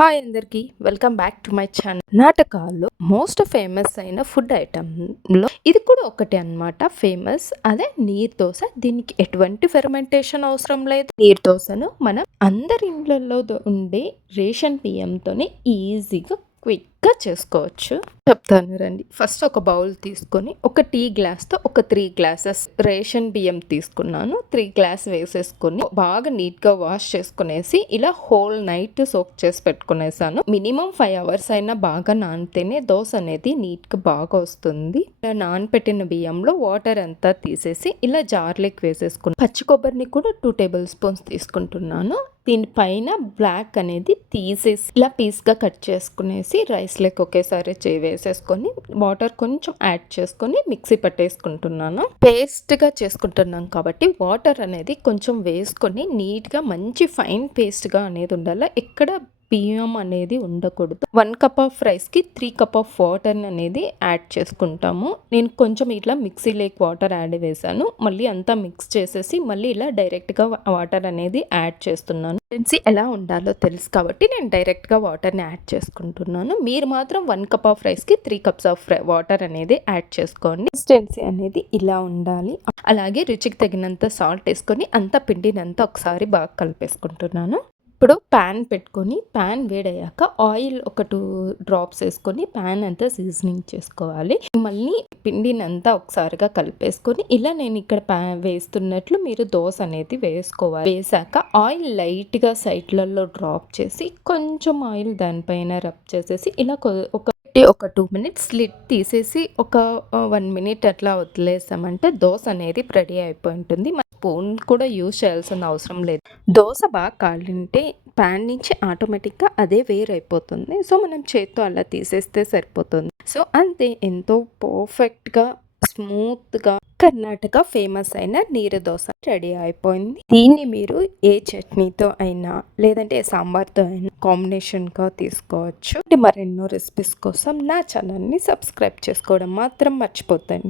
Hi అందరికి welcome back to my channel. కర్ణాటకలో most famous అయిన ఫుడ్ ఐటెంలో ఇది కూడా ఒకటి అన్నమాట. ఫేమస్ అదే నీర్ దోశ. దీనికి ఎటువంటి ఫెర్మెంటేషన్ అవసరం లేదు. నీర్ దోశను మనం అందరి ఇండ్లలో ఉండే రేషన్ బియ్యంతోనే ఈజీగా క్విక్గా చేసుకోవచ్చు. చెప్తాను రండి. ఫస్ట్ ఒక బౌల్ తీసుకొని ఒక టీ గ్లాస్తో ఒక 3 గ్లాసెస్ రేషన్ బియ్యం తీసుకున్నాను. 3 గ్లాస్ వేసేసుకొని బాగా నీట్గా వాష్ చేసుకునేసి ఇలా హోల్ నైట్ సోక్ చేసి పెట్టుకునేసాను. మినిమం 5 అవర్స్ అయినా బాగా నానితేనే దోశ అనేది నీట్గా బాగా వస్తుంది. ఇలా నానపెట్టిన బియ్యంలో వాటర్ అంతా తీసేసి ఇలా జార్లోకి వేసేసుకున్నాను. పచ్చి కొబ్బరిని కూడా 2 టేబుల్ స్పూన్స్ తీసుకుంటున్నాను. దీనిపైన బ్లాక్ అనేది తీసేసి ఇలా పీస్గా కట్ చేసుకునేసి రైస్లోకి ఒకేసారి వేసేసుకొని వాటర్ కొంచెం యాడ్ చేసుకొని మిక్సీ పట్టేసుకుంటున్నాను. పేస్ట్గా చేసుకుంటున్నాం కాబట్టి వాటర్ అనేది కొంచెం వేసుకొని నీట్గా మంచి ఫైన్ పేస్ట్గా అనేది ఉండాలి. ఎక్కడ బియ్యం అనేది ఉండకూడదు. 1 కప్ ఆఫ్ రైస్కి 3 కప్ ఆఫ్ వాటర్ అనేది యాడ్ చేసుకుంటాము. నేను కొంచెం ఇట్లా మిక్సీలోకి వాటర్ యాడ్ వేసాను. మళ్ళీ అంతా మిక్స్ చేసేసి మళ్ళీ ఇలా డైరెక్ట్గా వాటర్ అనేది యాడ్ చేస్తున్నాను. ఎలా ఉండాలో తెలుసు కాబట్టి నేను డైరెక్ట్గా వాటర్ని యాడ్ చేసుకుంటున్నాను. మీరు మాత్రం 1 కప్ ఆఫ్ రైస్కి 3 కప్స్ ఆఫ్ వాటర్ అనేది యాడ్ చేసుకోండి. కన్సిస్టెన్సీ అనేది ఇలా ఉండాలి. అలాగే రుచికి తగినంత సాల్ట్ వేసుకొని అంత పిండినంతా ఒకసారి బాగా కలిపేసుకుంటున్నాను. ఇప్పుడు ప్యాన్ పెట్టుకొని ప్యాన్ వేడయ్యాక ఆయిల్ ఒక 2 డ్రాప్స్ వేసుకొని ప్యాన్ అంతా సీజనింగ్ చేసుకోవాలి. మళ్ళీ పిండిని అంతా ఒకసారిగా కలిపేసుకొని ఇలా నేను ఇక్కడ వేస్తున్నట్లు మీరు దోశ అనేది వేసుకోవాలి. వేసాక ఆయిల్ లైట్గా సైడ్లలో డ్రాప్ చేసి కొంచెం ఆయిల్ దానిపైన రబ్ చేసేసి ఇలా ఒక 2 మినిట్స్ లిడ్ తీసేసి ఒక 1 మినిట్ అట్లా వదిలేసామంటే దోశ అనేది రెడీ అయిపోయి ఉంటుంది. స్పూన్ కూడా యూజ్ చేయాల్సిన అవసరం లేదు. దోశ బాగా కాలింటే ప్యాన్ నుంచి ఆటోమేటిక్గా అదే వేరైపోతుంది. సో మనం చేత్తో అలా తీసేస్తే సరిపోతుంది. సో అంతే, ఎంతో పర్ఫెక్ట్గా స్మూత్గా కర్ణాటక ఫేమస్ అయిన నీరు దోశ రెడీ అయిపోయింది. దీన్ని మీరు ఏ చట్నీతో అయినా లేదంటే సాంబార్తో అయినా కాంబినేషన్గా తీసుకోవచ్చు. మరెన్నో రెసిపీస్ కోసం నా ఛానల్ని సబ్స్క్రైబ్ చేసుకోవడం మాత్రం మర్చిపోతండి.